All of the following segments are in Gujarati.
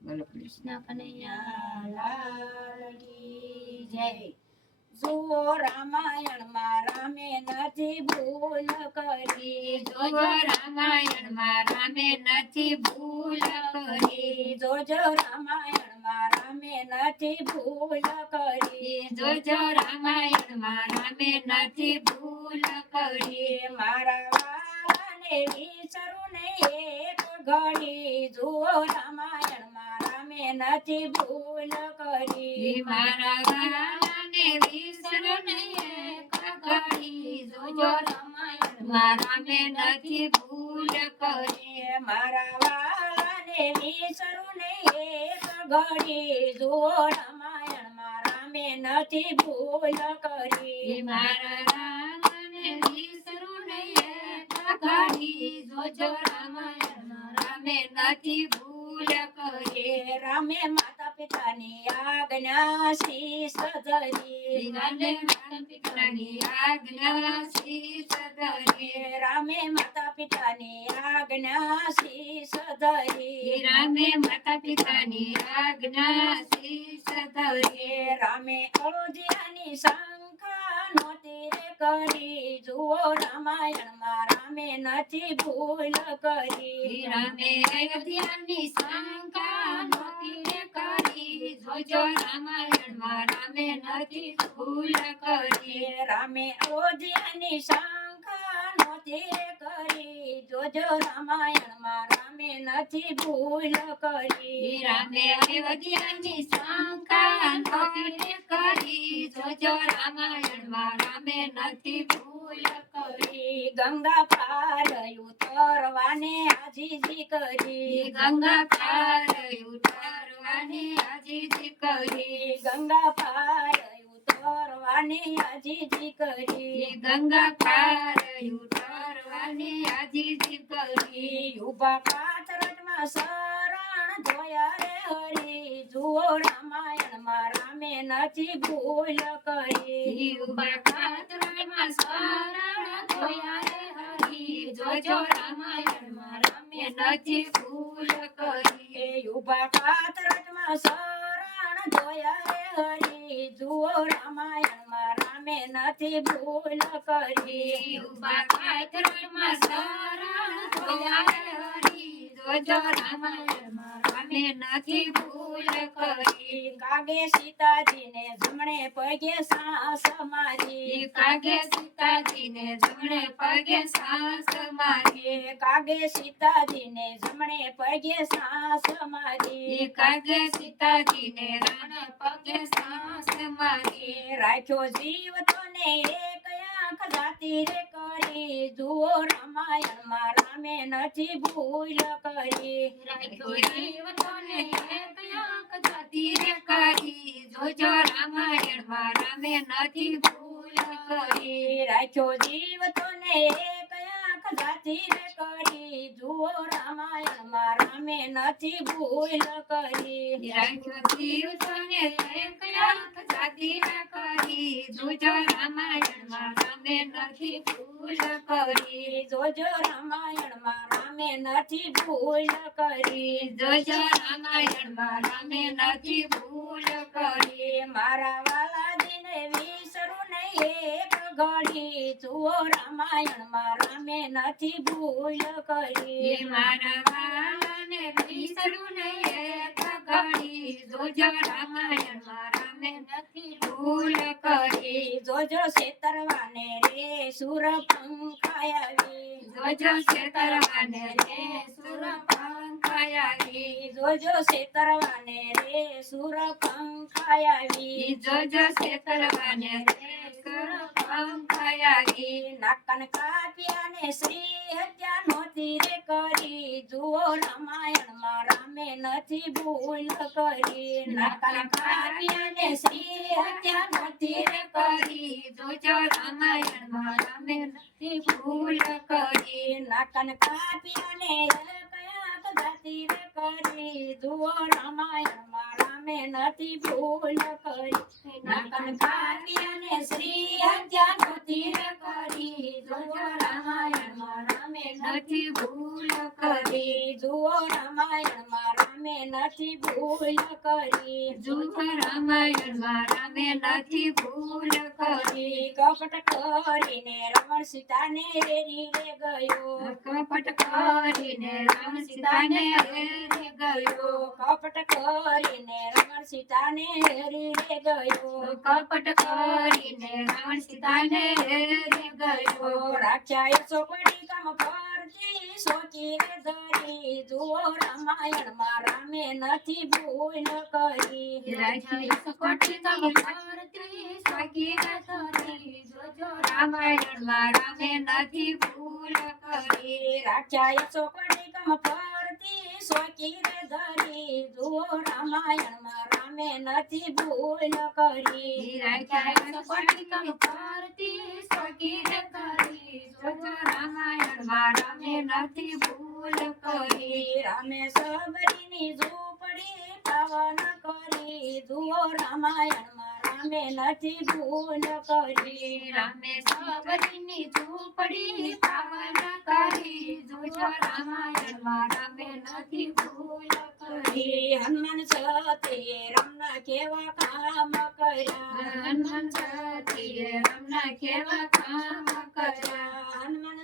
બોલો કૃષ્ણ કનૈયા લાલની જય જુઓ રામાયણમાં રામે નથી ભૂલ કરી જોજો રામાયણમાં રામે નથી ભૂલ કરી જોજો રામાયણમાં રામે નથી ભૂલ કરી જોજો રામાયણમાં રામે નથી ભૂલ કરી મારા વાલાને વિસરું ને એક ઘડી જુઓ રામાયણમાં રામે નથી ભૂલ કરી. મારા નહીં એક ઘડી જોજો રામાયણમાં રામે નથી ભૂલ કરી. મારા વાલાને વિસરું ને એક ઘડી જુઓ રામાયણમાં રામે નથી ભૂલ કરી. મારા ઘડી જોજો રામાયણમાં રામે નથી ભૂલ કરી. રામે માતા પિતાની આજ્ઞા શીશ સદરી રામે માતા પિતાની આજ્ઞા ધરી એ રામે માતા પિતાની આજ્ઞા શીશ ધરી રામે માતા પિતાની આજ્ઞા રામે અયોધ્યાની શંકા નહોતી રે કરી. જુઓ રામાયણમાં રામે નથી ભૂલ કરી. રામે અયોધ્યાની શંકા નહોતી કરી. જોજો રામાયણમાં રામે નથી ભૂલ કરી. રામે અયોધ્યાની શંકા કરી જોજો રામાયણમાં રામે નથી ભૂલ કરી. રામે અયોધ્યાની શંકા કરી. જોજો રામાયણમાં રામે નથી ભૂલ કરી. ગંગા પાર ઉતરવાને આજીજી કરી. ગંગા પાર ઉતારવાની આજીજી કરી. ગંગા પાર ઉતરવાને આજીજી કરી. ગંગા પાર ઉતારવાની? આજીજી કરી ઊભા પાથરટમાં શરણ જોયા રે હરી. જુઓ રામાયણમાં રામે નથી ભૂલ કરી. ઊભા ખાતરમાં શરણ જોયા રે હરી. જોજો રામાયણમાં રામે નથી ભૂલ કરી. ઊભા પાથરટમાં શરણ રે હરી. જુઓ રામાયણમાં રામે નથી ભૂલ કરી. ઊભા ખાતરમાં શરણ જોયા રે હરી જોજો રામ રામે નથી ભૂલ કરી. કાગે સીતાજીને જમણે પગે સાસ મારી. કાગે સીતાજીને જમણે પગે સાસ મારી. કાગે સીતાજીને જમણે પગે સાસ મારી. કાગે સીતાજીને રાણે પગે સાસ મારી. રાખ્યો જીવ તો ને એક આંખ જાતી રે કરી. જુઓ રામાયણમાં રામે નથી ભૂલ કરી. રાખ્યો જીવતોને એક આંખ જાતી રે કરી જોજો રામાયણમાં રામે નથી ભૂલ કરી. રાખ્યો જીવ તો ને રે કરી જુઓ રામાયણમાં રામે નથી ભૂલ કરી. જાતી કરી જોજો રામાયણમાં રામે નથી ભૂલ કરી. જોજો રામાયણમાં રામે નથી ભૂલ કરી. જોજો રામાયણમાં રામે નથી ભૂલ કરી. મારા મારા વાલાજીને વિસરું નહીં એક ઘડી. જુઓ રામાયણમાં રામે નથી ભૂલ કરી. મારા વાલાને વિસરું નહીં એક ઘડી જોજો રામાયણમાં રામે નથી ભૂલ કરી. જોજો શેતરવાને રે સુર પંખાયાવી જોજો છેતરવાને રે સુર પંખાયાવી જોજો શેતરવાને રે સુર પંખાયાવી જોજો છેતરવાને રે નાકન કાપ્યા ને શ્રી હત્યા નહોતી રે કરી. જુઓ રામાયણમાં રામે નથી ભૂલ કરી. નાકન કાપ્યા ને શ્રી હત્યા નહોતી રે કરી. જોજો રામાયણમાં રામે નથી ભૂલ કરી. નાકન કાપ્યા ને કયા રે કરી. જુઓ રામાયણમાં રામે નથી ભૂલ કરી. નાકન કાપ્યા ને શ્રી હત્યા નહોતી રે કરી જુઓ રામાયણમાં રામે રામે નથી ભૂલ કરી જુઓ રામાયણમાં રામે નથી ભૂલ કરી જૂઠ રામાયણમાં રામે નથી ભૂલ કરી કપટ કરીને રાવણ સીતાને હેરી ગયો કપટ કરીને રામ સીતાને હેરી ગયો કપટ કરીને રાવણ સીતાને હેરી ગયો કપટ કરીને રાવણ સીતાને હેરી ગયો રાખ્યા ચોપડી કમ ફરતી સોચી રે ધરી જુઓ રામાયણ રામાયણમાં રામે નથી ભૂલ કરી રાખી સપટી તમ સખી ગતરી જોજો રામાયણમાં રામે નથી ભૂલ કરી. રાખ્યા ચોપડી કમ ફરતી સોચી રે ધરી જુઓ રામાયણમાં રામે નથી ભૂલ કરી રાખ્યા સપટી તમ ભારતી સખી ગતરી જોજો રામાયણમાં નથી ભૂલ કરી. અમે સબરીની ઝૂંપડી પવન કરી. જુઓ રામાયણમાં રામે નથી ભૂલ કરી. રામે સબરીની ઝૂંપડી પવન કરી. જોજો રામાયણમાં રામે નથી કરી હનુમાન સતીએ રામના કેવા કામ કર્યા હનુમાન સતીએ રામના કેવા કામ કર્યા હનુમાન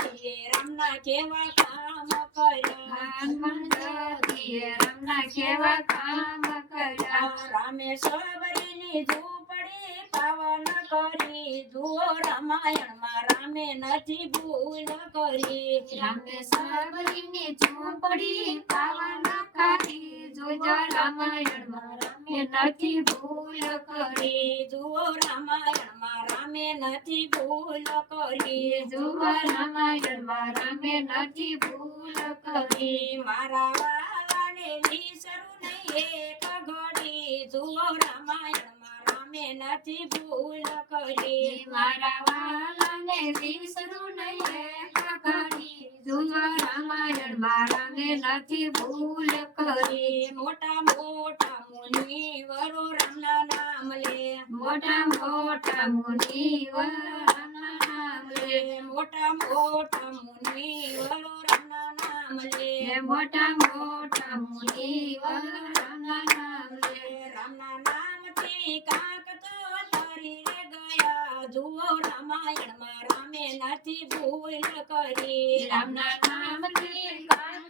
સતીએ રામના કેવા કામ કર્યા હનુમાન સતીએ રામના કેવા કામ કર્યા રામે સબરીની ઝૂંપડી પાવન કરી જુઓ રામાયણમાં રામે નથી ભૂલ કરી રામે સબરીની ઝૂંપડી પાવન જોજો રામાયણમાં રામે નથી ભૂલ કરી. જુઓ રામાયણમાં રામે નથી ભૂલ કરી. જુઓ રામાયણમાં રામે નથી ભૂલ કરી. મારા વાલાને નહીં એક ઘડી. રામાયણમાં રામે નથી ભૂલ કરી. મારા વાલાને નહીં એક ઘડી. રામાયણમાં રામે નથી ભૂલ કરી મોટા મોટા મુનિ વરો રામના નામ લે મોટા મોટા મુનિવર રામના નામ રામના નામથી કાક તો ગયા જુઓ રામાયણમાં રામે નથી ભૂલ કરી રામના નામથી કાંક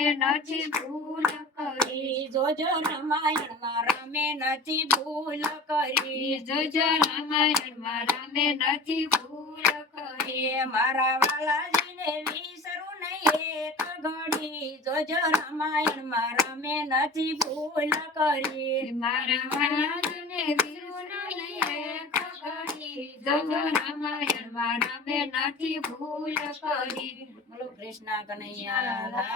રામે નથી ભૂલ કરી. જોજો રામાયણમાં રામે નથી ભૂલ કરી. જોજો રામાયણમાં રામે નથી ભૂલ કરી. મારા વાલાજીને વિસરું નહીં એક ઘડી. જોજો રામાયણમાં રામે નથી ભૂલ કરી. મારા વાલાજીને વિસરું નહીં એક જોજો રામાયણમાં રામે નથી ભૂલ કરી. કૃષ્ણ કનૈયા